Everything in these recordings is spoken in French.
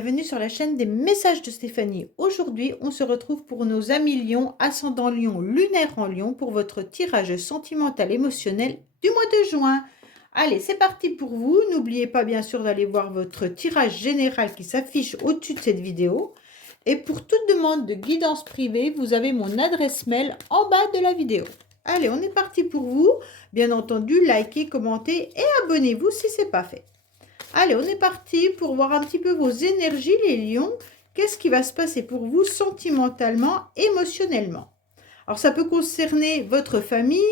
bienvenue sur la chaîne des messages de Stéphanie. Aujourd'hui, on se retrouve pour nos amis Lion, ascendant Lion, lunaire en Lion, pour votre tirage sentimental émotionnel du mois de juin. Allez, c'est parti pour vous. N'oubliez pas bien sûr d'aller voir votre tirage général qui s'affiche au-dessus de cette vidéo. Et pour toute demande de guidance privée, vous avez mon adresse mail en bas de la vidéo. Allez, on est parti pour vous. Bien entendu, likez, commentez et abonnez-vous si ce n'est pas fait. Allez, on est parti pour voir un petit peu vos énergies, les lions. Qu'est-ce qui va se passer pour vous sentimentalement, émotionnellement? Alors, ça peut concerner votre famille,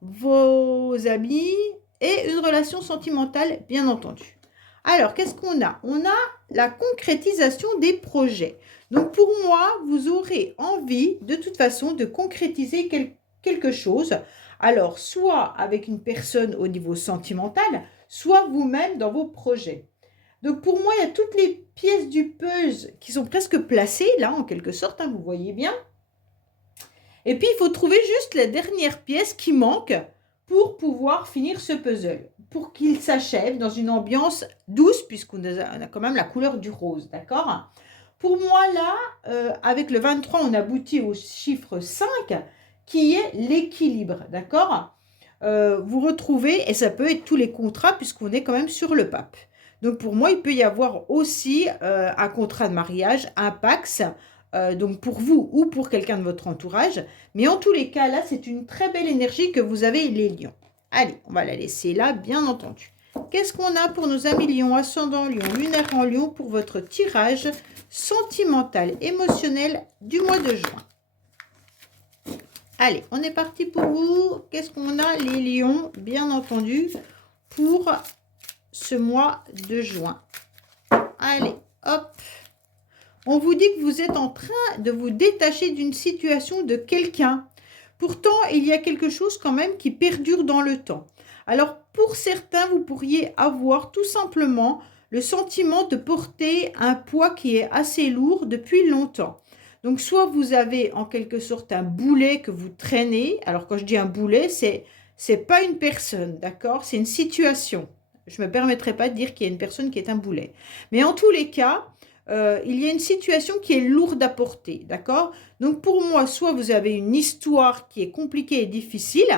vos amis et une relation sentimentale, bien entendu. Alors, qu'est-ce qu'on a? On a la concrétisation des projets. Donc, pour moi, vous aurez envie, de toute façon, de concrétiser quelque chose. Alors, soit avec une personne au niveau sentimental, soit vous-même dans vos projets. Donc, pour moi, il y a toutes les pièces du puzzle qui sont presque placées, là, en quelque sorte, hein, vous voyez bien. Et puis, il faut trouver juste la dernière pièce qui manque pour pouvoir finir ce puzzle, pour qu'il s'achève dans une ambiance douce, puisqu'on a quand même la couleur du rose, d'accord? Pour moi, là, avec le 23, on aboutit au chiffre 5, qui est l'équilibre, d'accord? Vous retrouvez, et ça peut être tous les contrats, puisqu'on est quand même sur le pape. Donc, pour moi, il peut y avoir aussi un contrat de mariage, un Pax, donc pour vous ou pour quelqu'un de votre entourage. Mais en tous les cas, là, c'est une très belle énergie que vous avez, les lions. Allez, on va la laisser là, bien entendu. Qu'est-ce qu'on a pour nos amis lions, ascendant lion, lunaire en lion, pour votre tirage sentimental, émotionnel du mois de juin? Allez, on est parti pour vous. Qu'est-ce qu'on a, les lions, bien entendu, pour ce mois de juin? Allez, hop. On vous dit que vous êtes en train de vous détacher d'une situation de quelqu'un. Pourtant, il y a quelque chose quand même qui perdure dans le temps. Alors, pour certains, vous pourriez avoir tout simplement le sentiment de porter un poids qui est assez lourd depuis longtemps. Donc, soit vous avez en quelque sorte un boulet que vous traînez. Alors, quand je dis un boulet, c'est pas une personne, d'accord? C'est une situation. Je ne me permettrai pas de dire qu'il y a une personne qui est un boulet. Mais en tous les cas, il y a une situation qui est lourde à porter, d'accord? Donc, pour moi, soit vous avez une histoire qui est compliquée et difficile,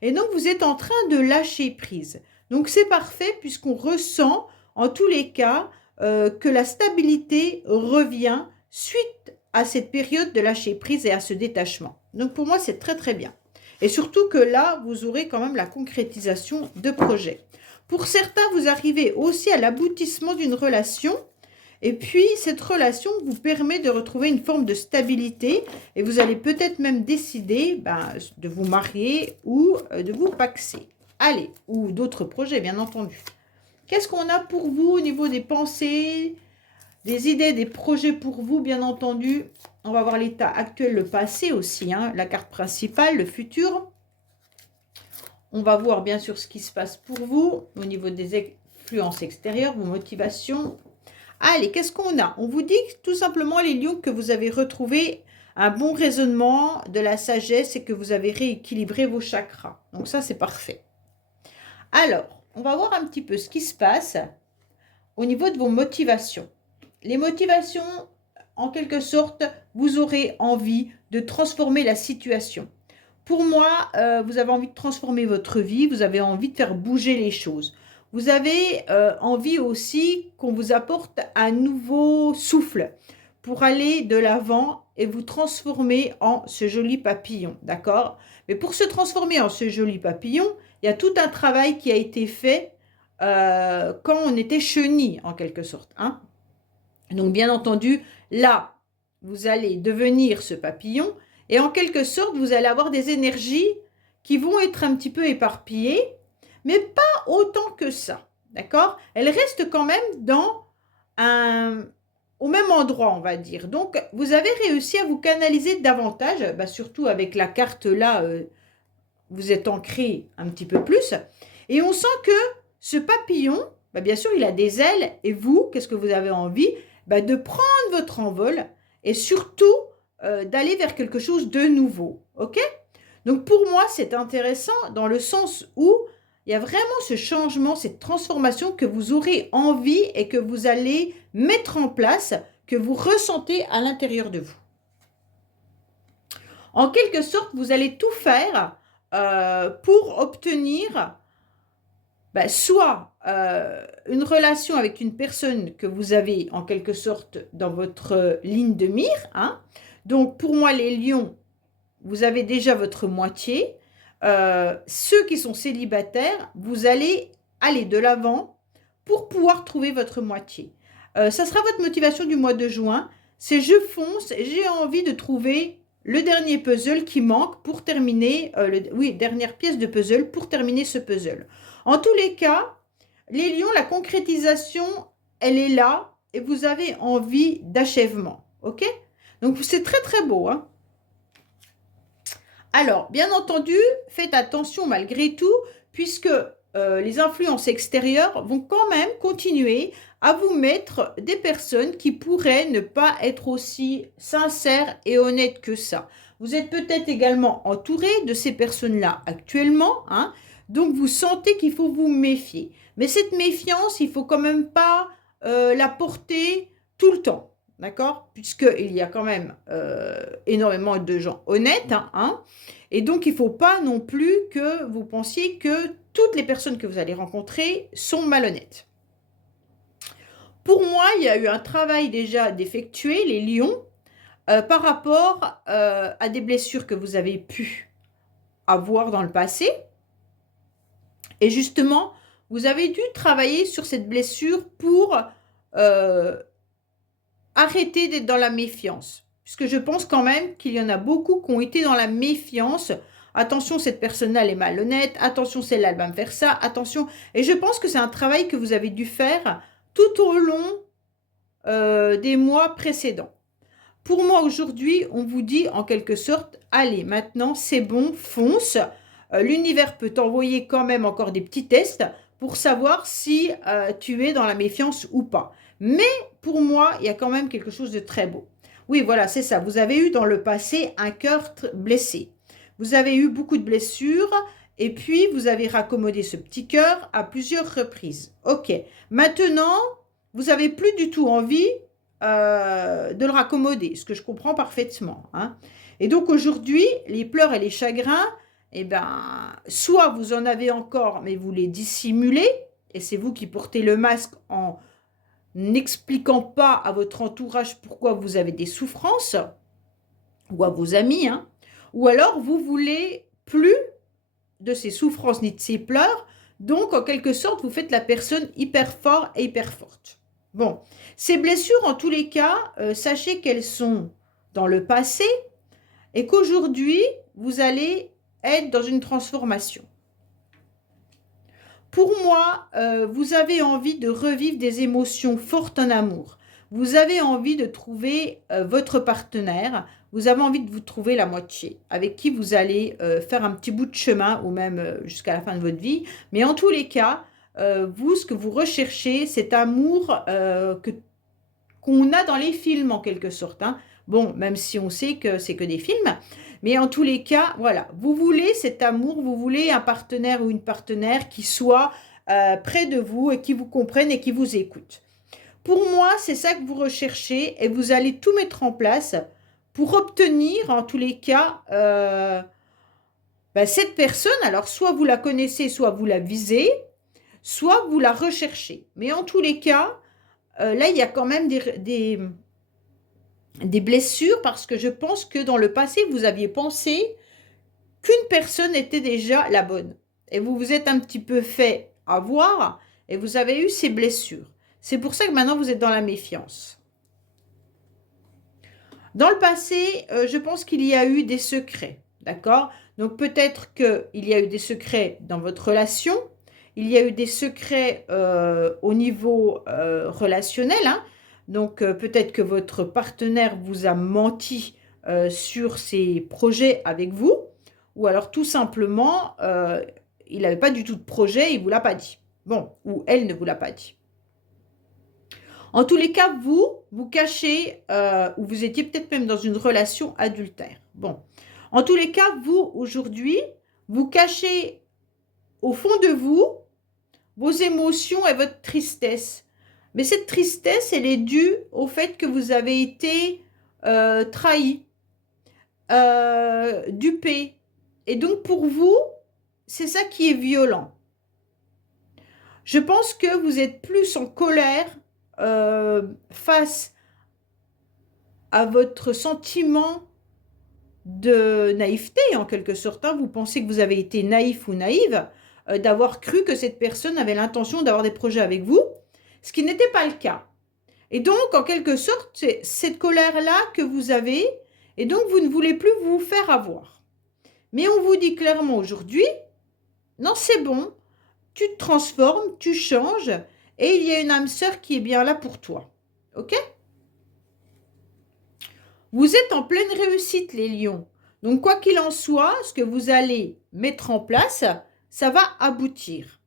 et donc vous êtes en train de lâcher prise. Donc, c'est parfait puisqu'on ressent, en tous les cas, que la stabilité revient suite à cette période de lâcher prise et à ce détachement. Donc, pour moi, c'est très, très bien. Et surtout que là, vous aurez quand même la concrétisation de projets. Pour certains, vous arrivez aussi à l'aboutissement d'une relation. Et puis, cette relation vous permet de retrouver une forme de stabilité. Et vous allez peut-être même décider de vous marier ou de vous paxer. Allez, ou d'autres projets, bien entendu. Qu'est-ce qu'on a pour vous au niveau des pensées, des idées, des projets pour vous, bien entendu? On va voir l'état actuel, le passé aussi, hein, la carte principale, le futur. On va voir bien sûr ce qui se passe pour vous au niveau des influences extérieures, vos motivations. Allez, qu'est-ce qu'on a? On vous dit tout simplement, les lions, que vous avez retrouvé un bon raisonnement, de la sagesse et que vous avez rééquilibré vos chakras. Donc ça, c'est parfait. Alors, on va voir un petit peu ce qui se passe au niveau de vos motivations. Les motivations, en quelque sorte, vous aurez envie de transformer la situation. Pour moi, vous avez envie de transformer votre vie, vous avez envie de faire bouger les choses. Vous avez envie aussi qu'on vous apporte un nouveau souffle pour aller de l'avant et vous transformer en ce joli papillon, d'accord? Mais pour se transformer en ce joli papillon, il y a tout un travail qui a été fait quand on était chenille, en quelque sorte, hein? Donc, bien entendu, là, vous allez devenir ce papillon et en quelque sorte, vous allez avoir des énergies qui vont être un petit peu éparpillées, mais pas autant que ça, d'accord? Elles restent quand même au même endroit, on va dire. Donc, vous avez réussi à vous canaliser davantage, surtout avec la carte là, vous êtes ancré un petit peu plus. Et on sent que ce papillon, bien sûr, il a des ailes. Et vous, qu'est-ce que vous avez envie? De prendre votre envol et surtout d'aller vers quelque chose de nouveau, ok? Donc, pour moi, c'est intéressant dans le sens où il y a vraiment ce changement, cette transformation que vous aurez envie et que vous allez mettre en place, que vous ressentez à l'intérieur de vous. En quelque sorte, vous allez tout faire pour obtenir soit une relation avec une personne que vous avez en quelque sorte dans votre ligne de mire. Hein. Donc, pour moi, les lions, vous avez déjà votre moitié. Ceux qui sont célibataires, vous allez aller de l'avant pour pouvoir trouver votre moitié. Ça sera votre motivation du mois de juin. C'est je fonce, j'ai envie de trouver le dernier puzzle qui manque pour terminer, dernière pièce de puzzle pour terminer ce puzzle. En tous les cas, les lions, la concrétisation, elle est là et vous avez envie d'achèvement. Ok? Donc, c'est très, très beau. Hein? Alors, bien entendu, faites attention malgré tout, puisque les influences extérieures vont quand même continuer à vous mettre des personnes qui pourraient ne pas être aussi sincères et honnêtes que ça. Vous êtes peut-être également entouré de ces personnes-là actuellement, hein, donc vous sentez qu'il faut vous méfier. Mais cette méfiance, il ne faut quand même pas la porter tout le temps. D'accord? Puisqu'il y a quand même énormément de gens honnêtes. Hein, et donc, il ne faut pas non plus que vous pensiez que toutes les personnes que vous allez rencontrer sont malhonnêtes. Pour moi, il y a eu un travail déjà d'effectuer, les lions, par rapport à des blessures que vous avez pu avoir dans le passé. Et justement, vous avez dû travailler sur cette blessure pour arrêter d'être dans la méfiance. Puisque je pense quand même qu'il y en a beaucoup qui ont été dans la méfiance. Attention, cette personne-là, elle est malhonnête. Attention, celle-là, elle va me faire ça. Attention. Et je pense que c'est un travail que vous avez dû faire tout au long des mois précédents. Pour moi, aujourd'hui, on vous dit en quelque sorte, allez, maintenant, c'est bon, fonce. L'univers peut t'envoyer quand même encore des petits tests pour savoir si tu es dans la méfiance ou pas. Mais pour moi, il y a quand même quelque chose de très beau. Oui, voilà, c'est ça. Vous avez eu dans le passé un cœur blessé. Vous avez eu beaucoup de blessures et puis vous avez raccommodé ce petit cœur à plusieurs reprises. Ok. Maintenant, vous n'avez plus du tout envie de le raccommoder, ce que je comprends parfaitement. Hein. Et donc aujourd'hui, les pleurs et les chagrins, eh ben, soit vous en avez encore, mais vous les dissimulez, et c'est vous qui portez le masque en n'expliquant pas à votre entourage pourquoi vous avez des souffrances, ou à vos amis, hein, ou alors vous voulez plus de ces souffrances ni de ces pleurs, donc en quelque sorte vous faites la personne hyper fort et hyper forte. Bon, ces blessures en tous les cas, sachez qu'elles sont dans le passé et qu'aujourd'hui vous allez être dans une transformation. Pour moi, vous avez envie de revivre des émotions fortes en amour. Vous avez envie de trouver votre partenaire. Vous avez envie de vous trouver la moitié avec qui vous allez faire un petit bout de chemin ou même jusqu'à la fin de votre vie. Mais en tous les cas, vous, ce que vous recherchez, cet amour qu'on a dans les films en quelque sorte. Hein. Bon, même si on sait que c'est que des films. Mais en tous les cas, voilà, vous voulez cet amour, vous voulez un partenaire ou une partenaire qui soit près de vous et qui vous comprenne et qui vous écoute. Pour moi, c'est ça que vous recherchez et vous allez tout mettre en place pour obtenir, en tous les cas, cette personne. Alors, soit vous la connaissez, soit vous la visez, soit vous la recherchez. Mais en tous les cas, là, il y a quand même des blessures parce que je pense que dans le passé, vous aviez pensé qu'une personne était déjà la bonne. Et vous vous êtes un petit peu fait avoir et vous avez eu ces blessures. C'est pour ça que maintenant, vous êtes dans la méfiance. Dans le passé, je pense qu'il y a eu des secrets, d'accord? Donc peut-être qu'il y a eu des secrets dans votre relation, il y a eu des secrets au niveau relationnel, hein? Donc peut-être que votre partenaire vous a menti sur ses projets avec vous, ou alors tout simplement, il n'avait pas du tout de projet, il ne vous l'a pas dit. Bon, ou elle ne vous l'a pas dit. En tous les cas, vous cachez, ou vous étiez peut-être même dans une relation adultère. Bon, en tous les cas, vous, aujourd'hui, vous cachez au fond de vous, vos émotions et votre tristesse. Mais cette tristesse, elle est due au fait que vous avez été trahi, dupé. Et donc pour vous, c'est ça qui est violent. Je pense que vous êtes plus en colère face à votre sentiment de naïveté, en quelque sorte. Hein. Vous pensez que vous avez été naïf ou naïve, d'avoir cru que cette personne avait l'intention d'avoir des projets avec vous, ce qui n'était pas le cas. Et donc, en quelque sorte, c'est cette colère-là que vous avez, et donc vous ne voulez plus vous faire avoir. Mais on vous dit clairement aujourd'hui, non, c'est bon, tu te transformes, tu changes, et il y a une âme sœur qui est bien là pour toi. Ok ? Vous êtes en pleine réussite, les lions. Donc, quoi qu'il en soit, ce que vous allez mettre en place, ça va aboutir.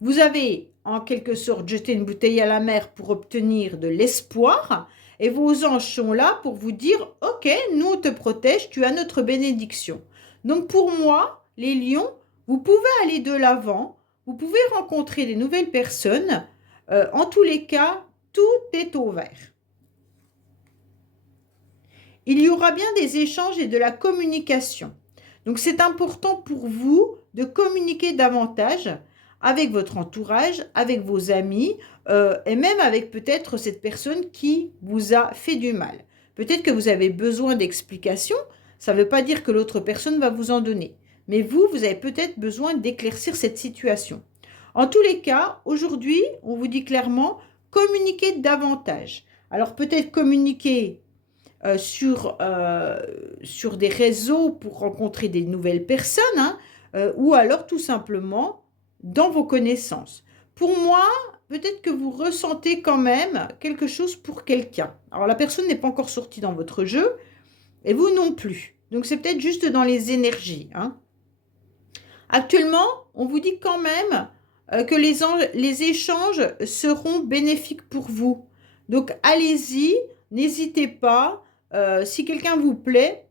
Vous avez, en quelque sorte, jeté une bouteille à la mer pour obtenir de l'espoir, et vos anges sont là pour vous dire « Ok, nous on te protège, tu as notre bénédiction. » Donc, pour moi, les lions, vous pouvez aller de l'avant, vous pouvez rencontrer des nouvelles personnes. En tous les cas, tout est ouvert. Il y aura bien des échanges et de la communication. Donc, c'est important pour vous de communiquer davantage avec votre entourage, avec vos amis et même avec peut-être cette personne qui vous a fait du mal. Peut-être que vous avez besoin d'explications. Ça ne veut pas dire que l'autre personne va vous en donner. Mais vous avez peut-être besoin d'éclaircir cette situation. En tous les cas, aujourd'hui, on vous dit clairement, communiquez davantage. Alors, peut-être communiquer sur des réseaux pour rencontrer des nouvelles personnes, hein, ou alors tout simplement dans vos connaissances. Pour moi, peut-être que vous ressentez quand même quelque chose pour quelqu'un. Alors la personne n'est pas encore sortie dans votre jeu, et vous non plus. Donc c'est peut-être juste dans les énergies. Hein. Actuellement, on vous dit quand même que les échanges seront bénéfiques pour vous. Donc allez-y, n'hésitez pas. Si quelqu'un vous plaît,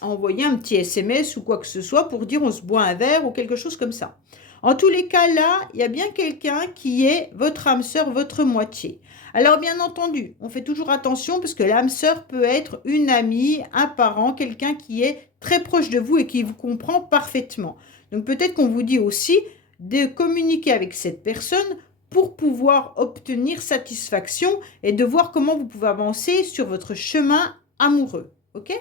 envoyez un petit SMS ou quoi que ce soit pour dire on se boit un verre ou quelque chose comme ça. En tous les cas, là, il y a bien quelqu'un qui est votre âme sœur, votre moitié. Alors, bien entendu, on fait toujours attention parce que l'âme sœur peut être une amie, un parent, quelqu'un qui est très proche de vous et qui vous comprend parfaitement. Donc, peut-être qu'on vous dit aussi de communiquer avec cette personne pour pouvoir obtenir satisfaction et de voir comment vous pouvez avancer sur votre chemin amoureux. Ok ?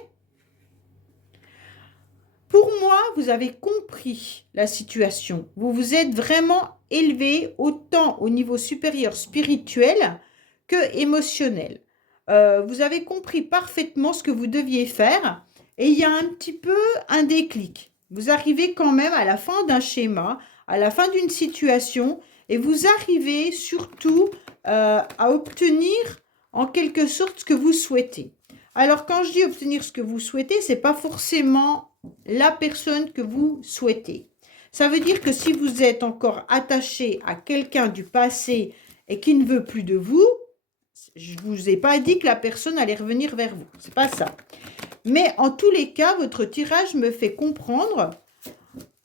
Pour moi, vous avez compris la situation. Vous vous êtes vraiment élevé autant au niveau supérieur spirituel que émotionnel. Vous avez compris parfaitement ce que vous deviez faire et il y a un petit peu un déclic. Vous arrivez quand même à la fin d'un schéma, à la fin d'une situation et vous arrivez surtout à obtenir en quelque sorte ce que vous souhaitez. Alors, quand je dis obtenir ce que vous souhaitez, ce n'est pas forcément la personne que vous souhaitez. Ça veut dire que si vous êtes encore attaché à quelqu'un du passé et qui ne veut plus de vous, je ne vous ai pas dit que la personne allait revenir vers vous. Ce n'est pas ça. Mais en tous les cas, votre tirage me fait comprendre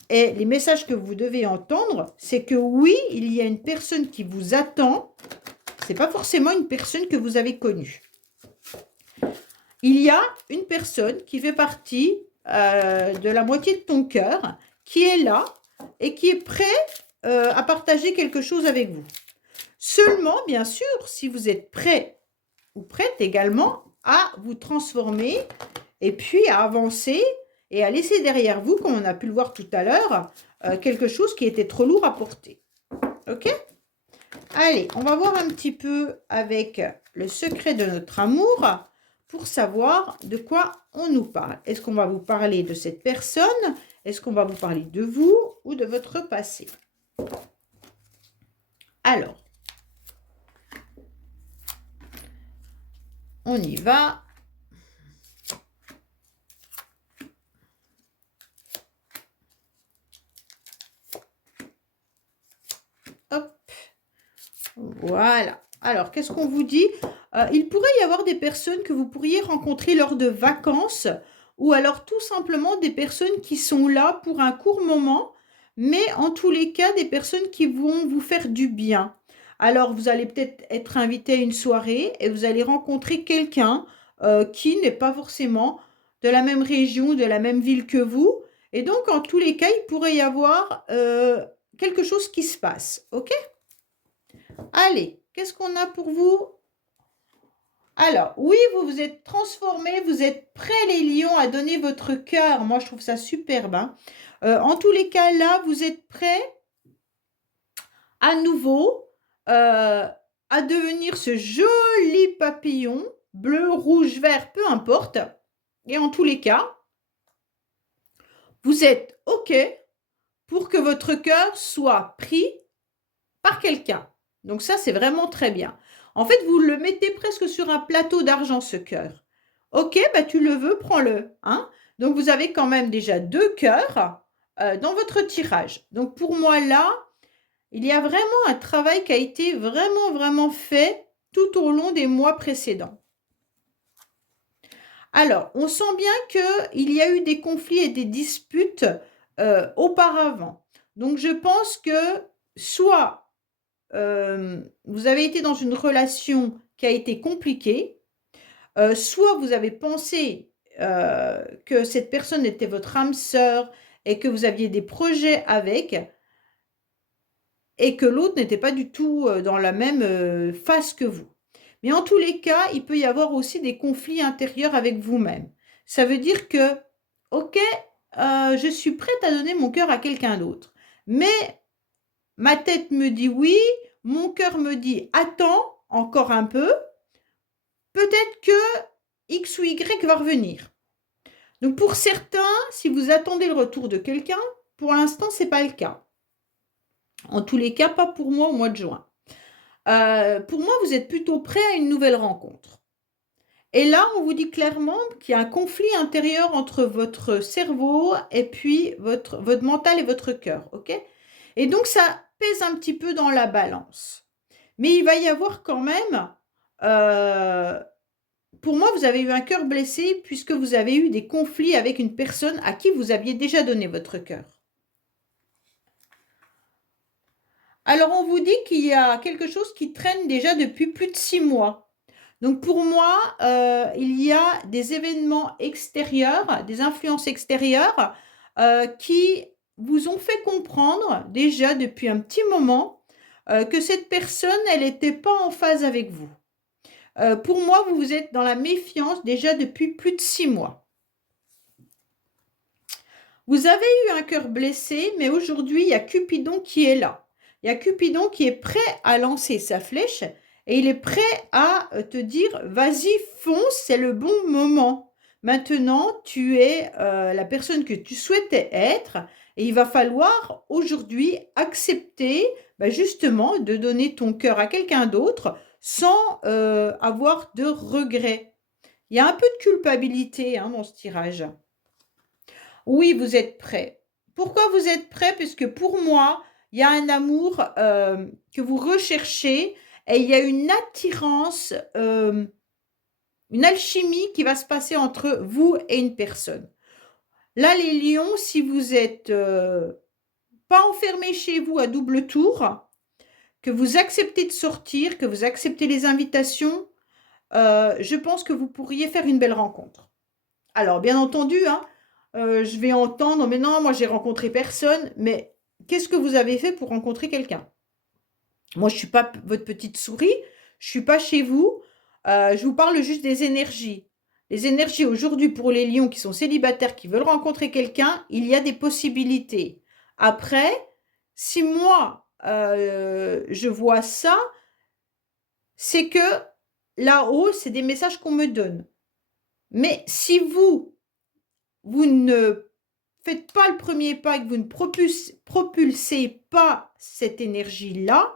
et les messages que vous devez entendre, c'est que oui, il y a une personne qui vous attend. Ce n'est pas forcément une personne que vous avez connue. Il y a une personne qui fait partie de la moitié de ton cœur, qui est là et qui est prêt à partager quelque chose avec vous. Seulement, bien sûr, si vous êtes prêt ou prête également à vous transformer et puis à avancer et à laisser derrière vous, comme on a pu le voir tout à l'heure, quelque chose qui était trop lourd à porter. Ok ? Allez, on va voir un petit peu avec le secret de notre amour pour savoir de quoi on nous parle. Est-ce qu'on va vous parler de cette personne? Est-ce qu'on va vous parler de vous ou de votre passé? Alors, on y va. Hop. Voilà. Alors, qu'est-ce qu'on vous dit? Il pourrait y avoir des personnes que vous pourriez rencontrer lors de vacances ou alors tout simplement des personnes qui sont là pour un court moment mais en tous les cas, des personnes qui vont vous faire du bien. Alors, vous allez peut-être être invité à une soirée et vous allez rencontrer quelqu'un qui n'est pas forcément de la même région, de la même ville que vous. Et donc, en tous les cas, il pourrait y avoir quelque chose qui se passe. OK? Allez, qu'est-ce qu'on a pour vous? Alors, oui, vous vous êtes transformé, vous êtes prêts, les lions, à donner votre cœur. Moi, je trouve ça superbe, hein. En tous les cas, là, vous êtes prêts à nouveau à devenir ce joli papillon, bleu, rouge, vert, peu importe. Et en tous les cas, vous êtes OK pour que votre cœur soit pris par quelqu'un. Donc ça, c'est vraiment très bien. En fait, vous le mettez presque sur un plateau d'argent, ce cœur. OK, bah tu le veux, prends-le. Hein. Donc vous avez quand même déjà 2 cœurs dans votre tirage. Donc pour moi, là, il y a vraiment un travail qui a été vraiment fait tout au long des mois précédents. Alors, on sent bien qu'il y a eu des conflits et des disputes auparavant. Donc, je pense que soit vous avez été dans une relation qui a été compliquée, soit vous avez pensé que cette personne était votre âme sœur et que vous aviez des projets avec, et que l'autre n'était pas du tout dans la même phase que vous. Mais en tous les cas, il peut y avoir aussi des conflits intérieurs avec vous-même. Ça veut dire que, ok, je suis prête à donner mon cœur à quelqu'un d'autre. Mais ma tête me dit oui, mon cœur me dit attends encore un peu, peut-être que X ou Y va revenir. Donc pour certains, si vous attendez le retour de quelqu'un, pour l'instant, ce n'est pas le cas. En tous les cas, pas pour moi au mois de juin. Pour moi, vous êtes plutôt prêt à une nouvelle rencontre. Et là, on vous dit clairement qu'il y a un conflit intérieur entre votre cerveau et puis votre mental et votre cœur. Ok? Et donc, ça pèse un petit peu dans la balance. Mais il va y avoir quand même... pour moi, vous avez eu un cœur blessé puisque vous avez eu des conflits avec une personne à qui vous aviez déjà donné votre cœur. Alors, on vous dit qu'il y a quelque chose qui traîne déjà depuis plus de 6 mois. Donc, pour moi, il y a des événements extérieurs, des influences extérieures qui vous ont fait comprendre déjà depuis un petit moment que cette personne, elle n'était pas en phase avec vous. Pour moi, vous êtes dans la méfiance déjà depuis plus de 6 mois. Vous avez eu un cœur blessé, mais aujourd'hui, il y a Cupidon qui est là. Il y a Cupidon qui est prêt à lancer sa flèche et il est prêt à te dire, vas-y, fonce, c'est le bon moment. Maintenant, tu es la personne que tu souhaitais être et il va falloir aujourd'hui accepter justement de donner ton cœur à quelqu'un d'autre sans avoir de regrets. Il y a un peu de culpabilité dans ce tirage. Oui, vous êtes prêt. Pourquoi vous êtes prêt? Puisque pour moi, il y a un amour que vous recherchez et il y a une attirance, une alchimie qui va se passer entre vous et une personne. Là, les lions, si vous n'êtes pas enfermés chez vous à double tour, que vous acceptez de sortir, que vous acceptez les invitations, je pense que vous pourriez faire une belle rencontre. Alors, bien entendu, je vais entendre, mais non, moi j'ai rencontré personne, mais qu'est-ce que vous avez fait pour rencontrer quelqu'un? Moi, je ne suis pas votre petite souris, je ne suis pas chez vous, je vous parle juste des énergies. Les énergies aujourd'hui pour les lions qui sont célibataires, qui veulent rencontrer quelqu'un, il y a des possibilités. Après, si moi, je vois ça, c'est que là-haut, c'est des messages qu'on me donne. Mais si vous ne faites pas le premier pas et que vous ne propulsez pas cette énergie-là,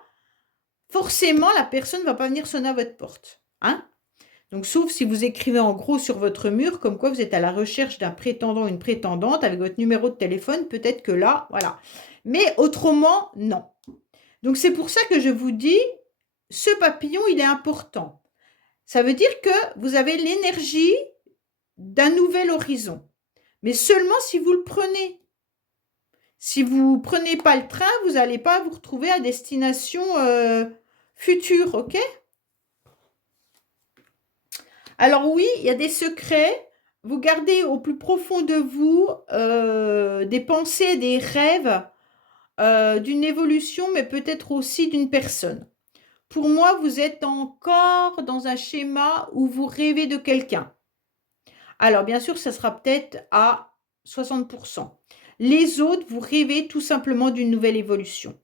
forcément, la personne ne va pas venir sonner à votre porte. Hein? Donc, sauf si vous écrivez en gros sur votre mur, comme quoi vous êtes à la recherche d'un prétendant ou une prétendante avec votre numéro de téléphone, peut-être que là, voilà. Mais autrement, non. Donc, c'est pour ça que je vous dis, ce papillon, il est important. Ça veut dire que vous avez l'énergie d'un nouvel horizon. Mais seulement si vous le prenez. Si vous ne prenez pas le train, vous n'allez pas vous retrouver à destination future, ok? Alors oui, il y a des secrets. Vous gardez au plus profond de vous des pensées, des rêves d'une évolution, mais peut-être aussi d'une personne. Pour moi, vous êtes encore dans un schéma où vous rêvez de quelqu'un. Alors, bien sûr, ça sera peut-être à 60%. Les autres, vous rêvez tout simplement d'une nouvelle évolution.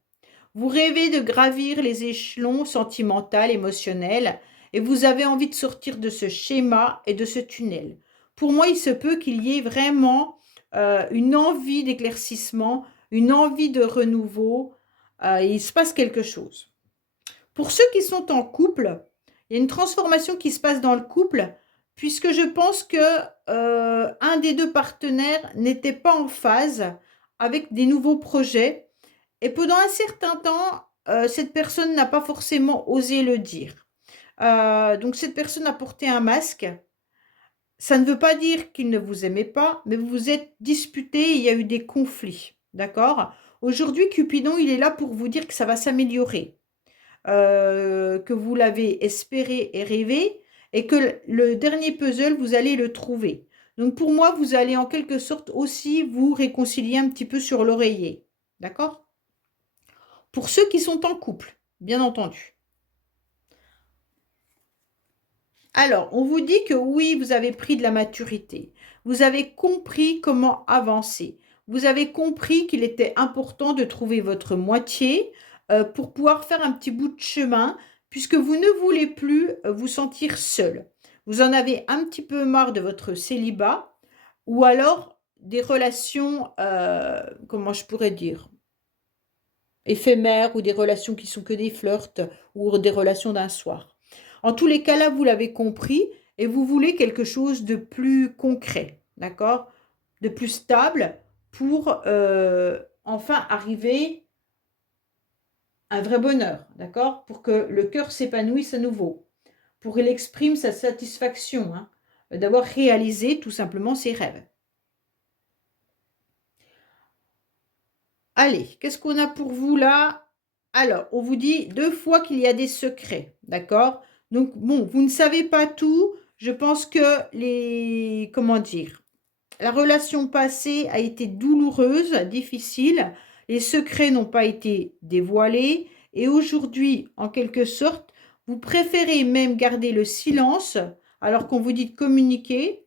Vous rêvez de gravir les échelons sentimentaux, émotionnels, et vous avez envie de sortir de ce schéma et de ce tunnel. Pour moi, il se peut qu'il y ait vraiment une envie d'éclaircissement, une envie de renouveau. Il se passe quelque chose. Pour ceux qui sont en couple, il y a une transformation qui se passe dans le couple, puisque je pense que un des deux partenaires n'était pas en phase avec des nouveaux projets. Et pendant un certain temps, cette personne n'a pas forcément osé le dire. Donc cette personne a porté un masque. Ça ne veut pas dire qu'il ne vous aimait pas, mais vous vous êtes disputés, il y a eu des conflits. D'accord? Aujourd'hui, Cupidon, il est là pour vous dire que ça va s'améliorer, que vous l'avez espéré et rêvé, et que le dernier puzzle, vous allez le trouver. Donc pour moi, vous allez en quelque sorte aussi vous réconcilier un petit peu sur l'oreiller. D'accord? Pour ceux qui sont en couple, bien entendu. Alors, on vous dit que oui, vous avez pris de la maturité. Vous avez compris comment avancer. Vous avez compris qu'il était important de trouver votre moitié pour pouvoir faire un petit bout de chemin, puisque vous ne voulez plus vous sentir seul. Vous en avez un petit peu marre de votre célibat, ou alors des relations, comment je pourrais dire, éphémères, ou des relations qui sont que des flirts, ou des relations d'un soir. En tous les cas, là, vous l'avez compris et vous voulez quelque chose de plus concret, d'accord? De plus stable pour enfin arriver à un vrai bonheur, d'accord? Pour que le cœur s'épanouisse à nouveau, pour qu'il exprime sa satisfaction, hein, d'avoir réalisé tout simplement ses rêves. Allez, qu'est-ce qu'on a pour vous là? Alors, on vous dit 2 fois qu'il y a des secrets, d'accord? Donc, bon, vous ne savez pas tout. Je pense que comment dire? La relation passée a été douloureuse, difficile. Les secrets n'ont pas été dévoilés. Et aujourd'hui, en quelque sorte, vous préférez même garder le silence, alors qu'on vous dit de communiquer,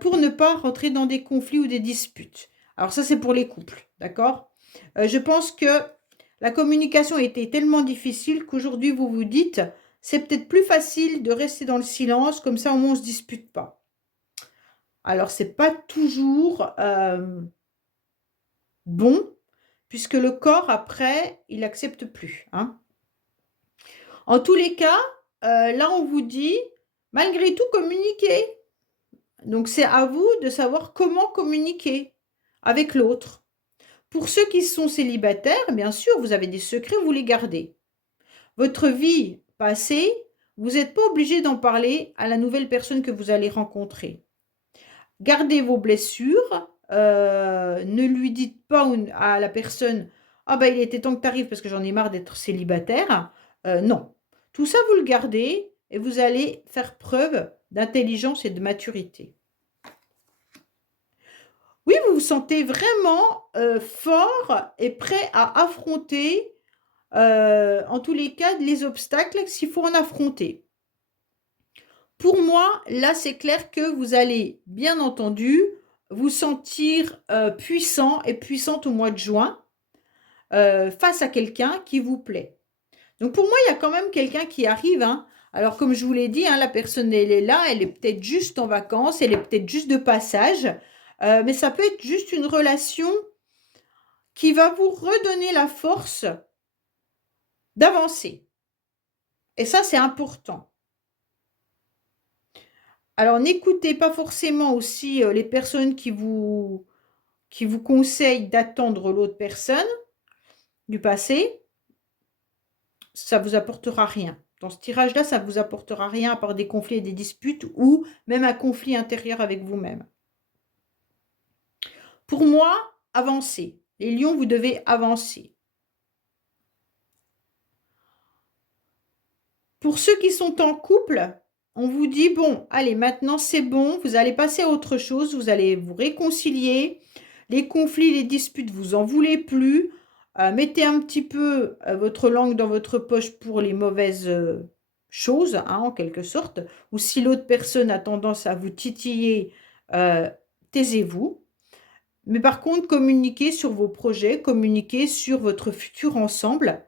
pour ne pas rentrer dans des conflits ou des disputes. Alors ça, c'est pour les couples, d'accord? Je pense que la communication a été tellement difficile qu'aujourd'hui, vous vous dites, c'est peut-être plus facile de rester dans le silence, comme ça au moins on ne se dispute pas. Alors, c'est pas toujours bon, puisque le corps, après, il n'accepte plus, hein. En tous les cas, là, on vous dit, malgré tout, communiquer. Donc, c'est à vous de savoir comment communiquer avec l'autre. Pour ceux qui sont célibataires, bien sûr, vous avez des secrets, vous les gardez. Votre vie passée, vous n'êtes pas obligé d'en parler à la nouvelle personne que vous allez rencontrer. Gardez vos blessures, ne lui dites pas à la personne, ah ben il était temps que tu arrives parce que j'en ai marre d'être célibataire. Non. Tout ça, vous le gardez et vous allez faire preuve d'intelligence et de maturité. Oui, vous vous sentez vraiment fort et prêt à affronter, en tous les cas, les obstacles s'il faut en affronter. Pour moi, là, c'est clair que vous allez, bien entendu, vous sentir puissant et puissante au mois de juin face à quelqu'un qui vous plaît. Donc, pour moi, il y a quand même quelqu'un qui arrive, hein. Alors, comme je vous l'ai dit, hein, la personne, elle est là, elle est peut-être juste en vacances, elle est peut-être juste de passage, mais ça peut être juste une relation qui va vous redonner la force d'avancer. Et ça, c'est important. Alors, n'écoutez pas forcément aussi les personnes qui vous conseillent d'attendre l'autre personne du passé. Ça ne vous apportera rien. Dans ce tirage-là, ça ne vous apportera rien à part des conflits et des disputes ou même un conflit intérieur avec vous-même. Pour moi, avancez. Les lions, vous devez avancer. Pour ceux qui sont en couple, on vous dit, bon, allez, maintenant c'est bon, vous allez passer à autre chose, vous allez vous réconcilier. Les conflits, les disputes, vous en voulez plus. Mettez un petit peu votre langue dans votre poche pour les mauvaises choses, hein, en quelque sorte. Ou si l'autre personne a tendance à vous titiller, taisez-vous. Mais par contre, communiquez sur vos projets, communiquez sur votre futur ensemble.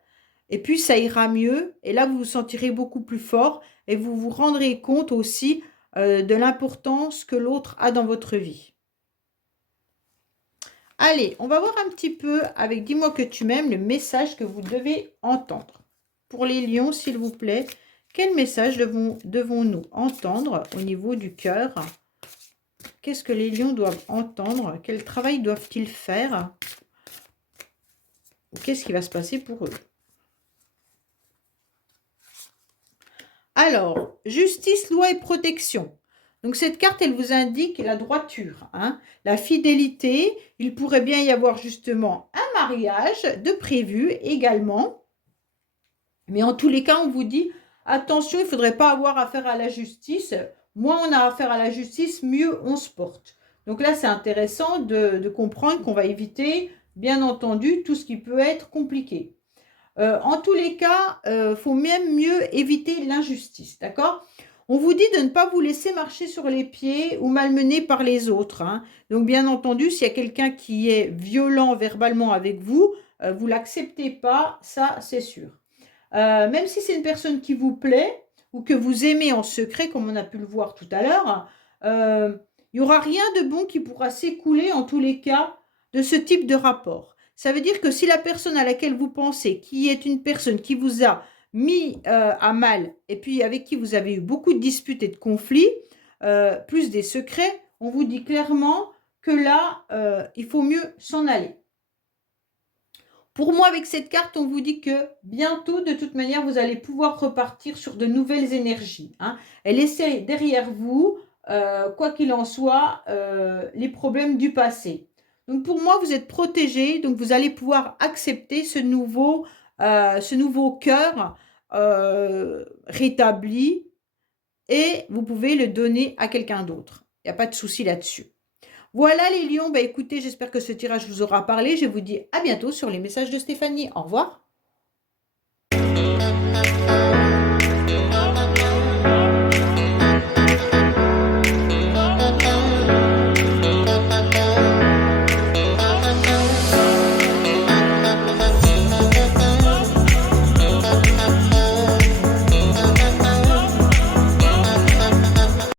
Et puis, ça ira mieux. Et là, vous vous sentirez beaucoup plus fort et vous vous rendrez compte aussi de l'importance que l'autre a dans votre vie. Allez, on va voir un petit peu avec Dis-moi que tu m'aimes, le message que vous devez entendre. Pour les lions, s'il vous plaît, quel message devons-nous entendre au niveau du cœur? Qu'est-ce que les lions doivent entendre? Quel travail doivent-ils faire? Qu'est-ce qui va se passer pour eux? Alors, justice, loi et protection. Donc, cette carte, elle vous indique la droiture, hein, la fidélité. Il pourrait bien y avoir justement un mariage de prévu également. Mais en tous les cas, on vous dit, attention, il ne faudrait pas avoir affaire à la justice. Moins on a affaire à la justice, mieux on se porte. Donc là, c'est intéressant de comprendre qu'on va éviter, bien entendu, tout ce qui peut être compliqué. En tous les cas, faut même mieux éviter l'injustice, d'accord? On vous dit de ne pas vous laisser marcher sur les pieds ou malmener par les autres, hein. Donc, bien entendu, s'il y a quelqu'un qui est violent verbalement avec vous, vous ne l'acceptez pas, ça, c'est sûr. Même si c'est une personne qui vous plaît ou que vous aimez en secret, comme on a pu le voir tout à l'heure, il n'y aura rien de bon qui pourra s'écouler, en tous les cas, de ce type de rapport. Ça veut dire que si la personne à laquelle vous pensez, qui est une personne qui vous a mis à mal, et puis avec qui vous avez eu beaucoup de disputes et de conflits, plus des secrets, on vous dit clairement que là, il faut mieux s'en aller. Pour moi, avec cette carte, on vous dit que bientôt, de toute manière, vous allez pouvoir repartir sur de nouvelles énergies, hein. Elle essaie derrière vous, quoi qu'il en soit, les problèmes du passé. Donc pour moi, vous êtes protégé, donc vous allez pouvoir accepter ce nouveau cœur rétabli et vous pouvez le donner à quelqu'un d'autre. Il n'y a pas de souci là-dessus. Voilà les lions, bah écoutez, j'espère que ce tirage vous aura parlé. Je vous dis à bientôt sur les messages de Stéphanie. Au revoir.